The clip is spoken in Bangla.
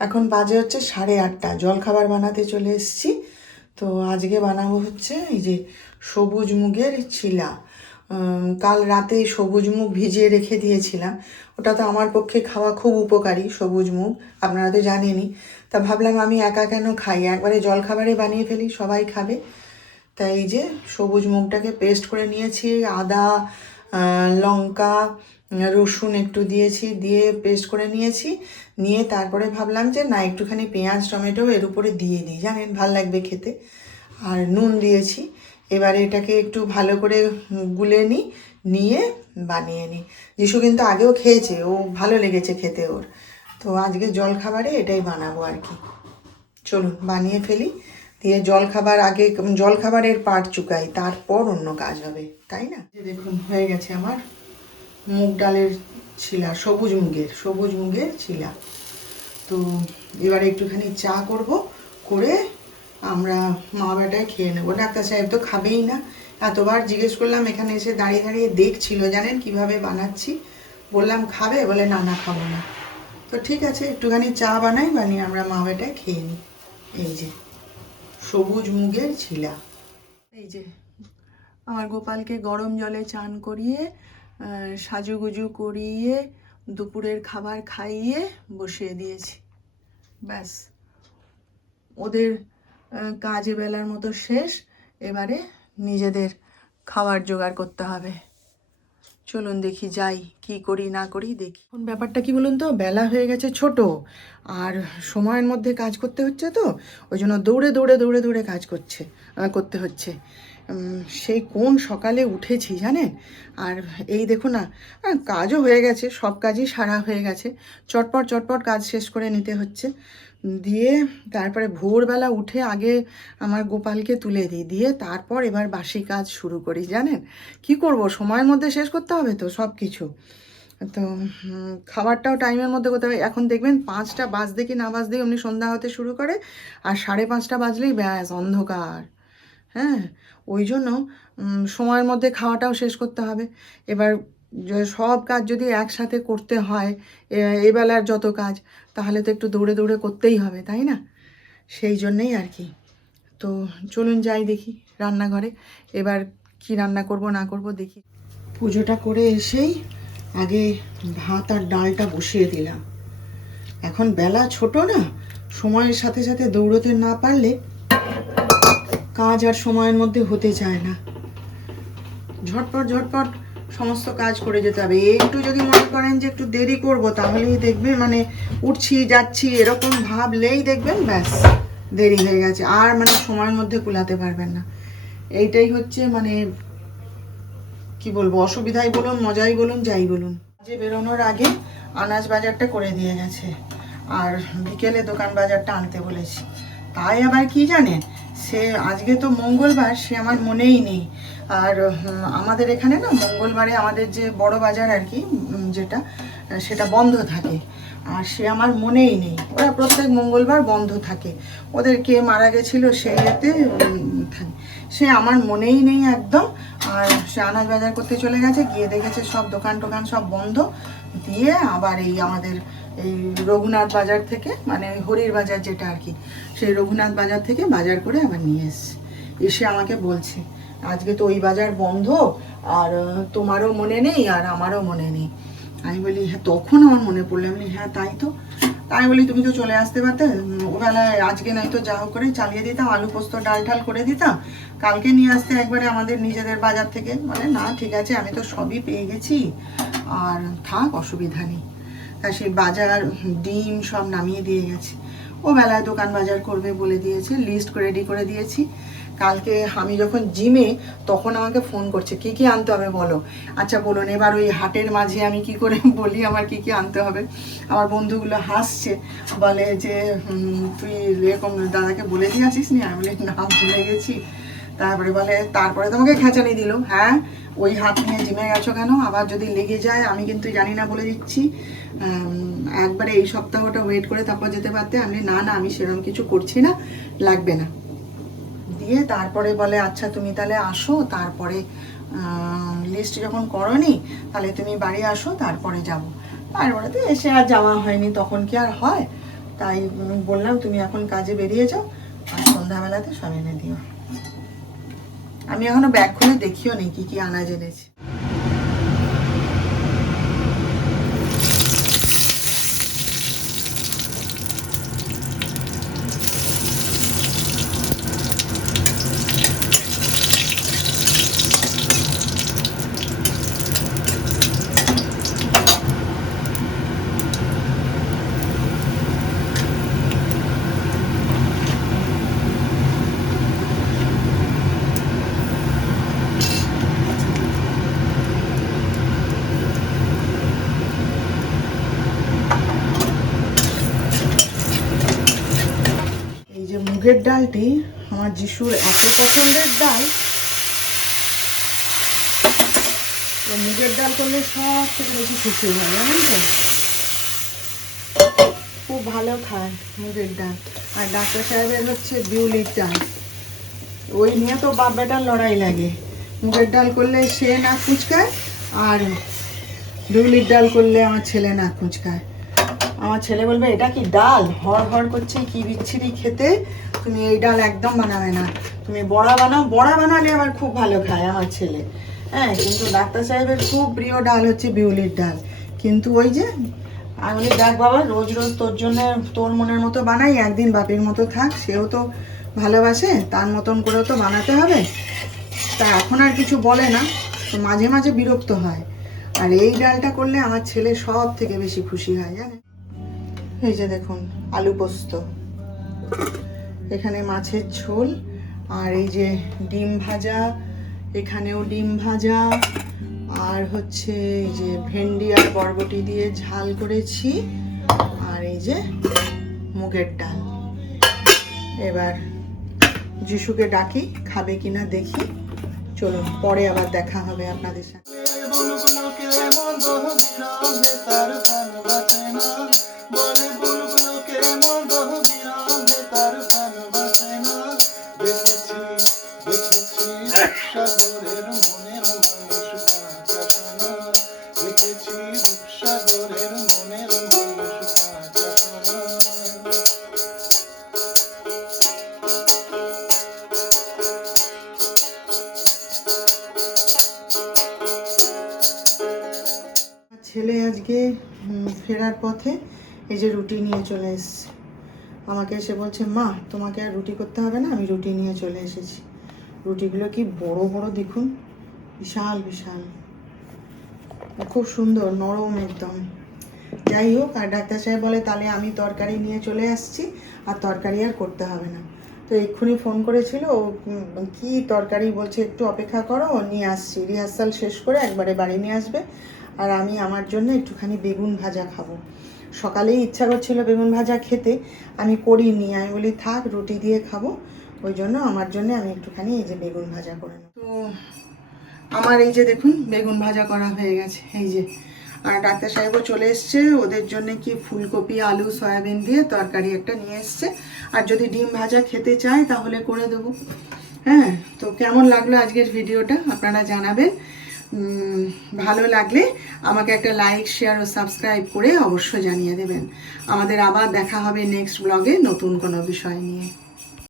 এখন বাজে হচ্ছে 8:30, জলখাবার বানাতে চলে এসেছি। তো আজকে বানাবো হচ্ছে এই যে সবুজ মুগের চিলা। কাল রাতে সবুজ মুগ ভিজিয়ে রেখে দিয়েছিলাম। ওটা তো আমার পক্ষে খাওয়া খুব উপকারী, সবুজ মুগ আপনারা তো জানেনই। তা ভাবলাম আমি একা কেন খাই, একবারে জলখাবারে বানিয়ে ফেলি, সবাই খাবে। তাই এই যে সবুজ মুগটাকে পেস্ট করে নিয়েছি, আদা, লঙ্কা, রসুন একটু দিয়েছি, দিয়ে পেস্ট করে নিয়েছি। নিয়ে তারপরে ভাবলাম যে না, একটুখানি পেঁয়াজ টমেটো এর উপরে দিয়ে দিই, জানেন ভাল লাগবে খেতে। আর নুন দিয়েছি। এবারে এটাকে একটু ভালো করে গুলে নিই, নিয়ে বানিয়ে নিই। যিশু কিন্তু আগেও খেয়েছে, ও ভালো লেগেছে খেতে ওর। তো আজকে জলখাবারে এটাই বানাবো আর কি। চলুন বানিয়ে ফেলি, দিয়ে জলখাবারের পাট চুকাই, তারপর অন্য কাজ হবে, তাই না? দেখুন হয়ে গেছে আমার মুগ ডালের ছিলা, সবুজ মুগের ছিলা। তো এবারে একটুখানি চা করব, করে আমরা মা বেটায় খেয়ে নেবো। ডাক্তার সাহেব তো খাবেই না। এতবার জিজ্ঞেস করলাম, এখানে এসে দাঁড়িয়ে দাঁড়িয়ে দেখছিল জানেন কিভাবে বানাচ্ছি। বললাম খাবে, বলে না না খাবো না। তো ঠিক আছে, একটুখানি চা বানিয়ে আমরা মা বেটায় খেয়ে নিই। এই যে সবুজ মুগের ছিলা। এই যে আমার গোপালকে গরম জলে চান করিয়ে সাজুগুজু করিয়ে দুপুরের খাবার খাইয়ে বসিয়ে দিয়েছি। ব্যাস, ওদের কাজে বেলার মতো শেষ। এবারে নিজেদের খাবার জোগাড় করতে হবে। চলুন দেখি, যাই কি করি না করি দেখি। এখন ব্যাপারটা কি বলুন তো, বেলা হয়ে গেছে ছোট, আর সময়ের মধ্যে কাজ করতে হচ্ছে, তো ওই জন্য দৌড়ে কাজ করতে হচ্ছে। সেই কোন সকালে উঠেছি জানেন। আর এই দেখো না, কাজও হয়ে গেছে, সব কাজই সারা হয়ে গেছে। চটপট কাজ শেষ করে নিতে হচ্ছে। দিয়ে তারপরে ভোরবেলা উঠে আগে আমার গোপালকে তুলে দিই, দিয়ে তারপর এবার বাসি কাজ শুরু করি। জানেন কি করব, সময়ের মধ্যে শেষ করতে হবে তো সব কিছু। তো খাবারটাও টাইমের মধ্যে করতে হবে। এখন দেখবেন 5টা বাজতে কি না বাজতেই অমনি সন্ধ্যা হতে শুরু করে, আর 5:30 বাজলেই ব্যাস অন্ধকার। হ্যাঁ, ওই জন্য সময়ের মধ্যে খাওয়াটাও শেষ করতে হবে। এবার সব কাজ যদি একসাথে করতে হয়, এবেলার যত কাজ, তাহলে তো একটু দৌড়ে করতেই হবে, তাই না? সেই জন্যেই আর কি। তো চলুন যাই দেখি রান্নাঘরে, এবার কি রান্না করব না করব দেখি। পুজোটা করে এসেই আগে ভাত আর ডালটা বসিয়ে দিলাম। এখন বেলা ছোট না, সময়ের সাথে সাথে দৌড়তে না পারলে কাজ আর সময়ের মধ্যে হতে চায় না। ঝটপট সমস্ত কাজ করে যেতে হবে। একটু যদি মনে করেন যে একটু দেরি করব, তাহলেই দেখবেন মানে উঠছি যাচ্ছি এরকম ভাবলেই দেখবেন ব্যাস দেরি হয়ে গেছে, আর মানে সময়ের মধ্যে কুলাতে পারবেন না। এইটাই হচ্ছে মানে কি বলবো, অসুবিধাই বলুন মজাই বলুন যাই বলুন। যে বেরোনোর আগে আনাজ বাজারটা করে দিয়ে গেছে, আর বিকেলে দোকান বাজারটা আনতে বলেছি। তাই আবার কি জানেন, সে আজকে তো মঙ্গলবার, সে আমার মনেই নেই। আর আমাদের এখানে না মঙ্গলবারে আমাদের যে বড় বাজার আর কি, যেটা সেটা বন্ধ থাকে। আর সে আমার মনেই নেই, ওরা প্রত্যেক মঙ্গলবার বন্ধ থাকে। ওদের কে মারা গেছিলো সেই এতে সে আমার মনেই নেই একদম। আর সে আনাজ বাজার করতে চলে গেছে, গিয়ে দেখেছে সব দোকান টোকান সব বন্ধ। দিয়ে আবার এই আমাদের এই রঘুনাথ বাজার থেকে, মানে হরির বাজার যেটা আর কি, সেই রঘুনাথ বাজার থেকে বাজার করে আবার নিয়ে এসে আমাকে বলছে আজকে তো ওই বাজার বন্ধ, আর তোমারও মনে নেই আর আমারও মনে নেই। আমি বলি হ্যাঁ, তখন আমার মনে পড়লো। আমি বলি হ্যাঁ তাই তো। তাই বলি তুমি তো চলে আসতে পারতে, ওবেলায় আজকে নাই তো যা হোক করে চালিয়ে দিতাম, আলু পোস্ত ডাল ঠাল করে দিতাম, কালকে নিয়ে আসতে একবারে আমাদের নিজেদের বাজার থেকে। মানে না ঠিক আছে, আমি তো সবই পেয়ে গেছি, আর থাক অসুবিধা নেই। তা সেই বাজার ডিম সব নামিয়ে দিয়ে গেছে। ও বেলায় দোকান বাজার করবে বলে দিয়েছে, লিস্ট করে রেডি করে দিয়েছি। কালকে আমি যখন জিমে, তখন আমাকে ফোন করছে কি কি আনতে হবে বলো। আচ্ছা বলুন, এবার ওই হাটের মাঝে আমি কি করে বলি আমার কি কি আনতে হবে। আমার বন্ধুগুলো হাসছে, বলে যে তুই এরকম দাদাকে বলে দিয়ে আসিস নি। আমি বলি না, ভুলে গেছি। তারপরে বলে তারপরে তোমাকে খেঁচানি দিল, হ্যাঁ ওই হাত নিয়ে জিমে গেছো কেন, আবার যদি লেগে যায় আমি কিন্তু জানি না বলে দিচ্ছি। একবারে এই সপ্তাহটা ওয়েট করে তারপর যেতে পারতে। আমি না না, আমি সেরকম কিছু করছি না, লাগবে না। দিয়ে তারপরে বলে আচ্ছা তুমি তাহলে আসো, তারপরে লিস্ট যখন করনি তাহলে তুমি বাড়ি আসো, তারপরে যাব। তারপরে তো এসে আর যাওয়া হয়নি, তখন কি আর হয়। তাই বললাম তুমি এখন কাজে বেরিয়ে যাও, আর সন্ধ্যাবেলাতে সব এনে দিও। আমি এখনো ব্যাগ খুলে দেখিও নি কি কি আনাজ এনেছি। মুগের ডালটি আমার যিশুর এত পছন্দের ডাল, মুগের ডাল করলে সব থেকে বেশি খুশি হয়, জানেন তো? খুব ভালো খায় মুগের ডাল। আর ডাক্তার সাহেবের হচ্ছে বিউলির ডাল, ওই নিয়ে তো বাপ বেটার লড়াই লাগে। মুগের ডাল করলে সে নাক কুঁচকায়, আর বিউলির ডাল করলে আমার ছেলে নাক কুঁচকায়। আমার ছেলে বলবে এটা কি ডাল, হড় হড় করছে, কি বিচ্ছিরি খেতে, তুমি এই ডাল একদম বানাবে না, তুমি বড়া বানাও। বড়া বানালে আবার খুব ভালো খায় আমার ছেলে। হ্যাঁ, কিন্তু ডাক্তার সাহেবের খুব প্রিয় ডাল হচ্ছে বিউলির ডাল। কিন্তু ওই যে আমি বলি, দেখ বাবা, রোজ রোজ তোর জন্য তোর মনের মতো বানাই, একদিন বাপির মতো থাক, সেও তো ভালোবাসে, তার মতন করেও তো বানাতে হবে। তা এখন আর কিছু বলে না, তো মাঝে মাঝে বিরক্ত হয়। আর এই ডালটা করলে আমার ছেলে সব থেকে বেশি খুশি হয়, জানেন? এই যে দেখুন, আলু পোস্ত, এখানে মাছের ঝোল, আর এই যে ডিম ভাজা, এখানেও ডিম ভাজা, আর হচ্ছে এই যে ভেন্ডি আর বরবটি দিয়ে ঝাল করেছি, আর এই যে মুগের ডাল। এবার যিশুকে ডাকি, খাবে কিনা দেখি। চলুন, পরে আবার দেখা হবে আপনাদের সাথে। ছেলে আজকে ফেরার পথে এই যে রুটি নিয়ে চলে এসেছে। আমাকে এসে বলছে, মা তোমাকে আর রুটি করতে হবে না, আমি রুটি নিয়ে চলে এসেছি। রুটিগুলো কি বড় বড় দেখুন, বিশাল বিশাল, খুব সুন্দর নরম একদম। যাই হোক, আর ডাক্তার সাহেব বলে তাহলে আমি তরকারি নিয়ে চলে আসছি, আর তরকারি আর করতে হবে না। তো এক্ষুনি ফোন করেছিল, ও কি তরকারি বলছে, একটু অপেক্ষা করো, নিয়ে আসছি, রিহার্সাল শেষ করে একবারে বাড়ি নিয়ে আসবে। আর আমি আমার জন্য একটুখানি বেগুন ভাজা খাবো। সকালেই ইচ্ছা করছিল বেগুন ভাজা খেতে, আমি করিনি, আমি বলি থাক, রুটি দিয়ে খাবো। ওই জন্য আমার জন্য আমি একটুখানি এই যে বেগুন ভাজা করে নেব। তো আমার এই যে দেখুন বেগুন ভাজা করা হয়ে গেছে, এই যে। আর ডাক্তার সাহেবও চলে এসছে, ওদের জন্য কি ফুলকপি আলু সয়াবিন দিয়ে তরকারি একটা নিয়ে এসছে। আর যদি ডিম ভাজা খেতে চায় তাহলে করে দেবো। হ্যাঁ, তো কেমন লাগলো আজকের ভিডিওটা আপনারা জানাবেন। ভালো লাগলে আমাকে একটা লাইক, শেয়ার ও সাবস্ক্রাইব করে অবশ্যই জানিয়ে দেবেন। আমাদের আবার দেখা হবে নেক্সট ব্লগে নতুন কোনো বিষয় নিয়ে।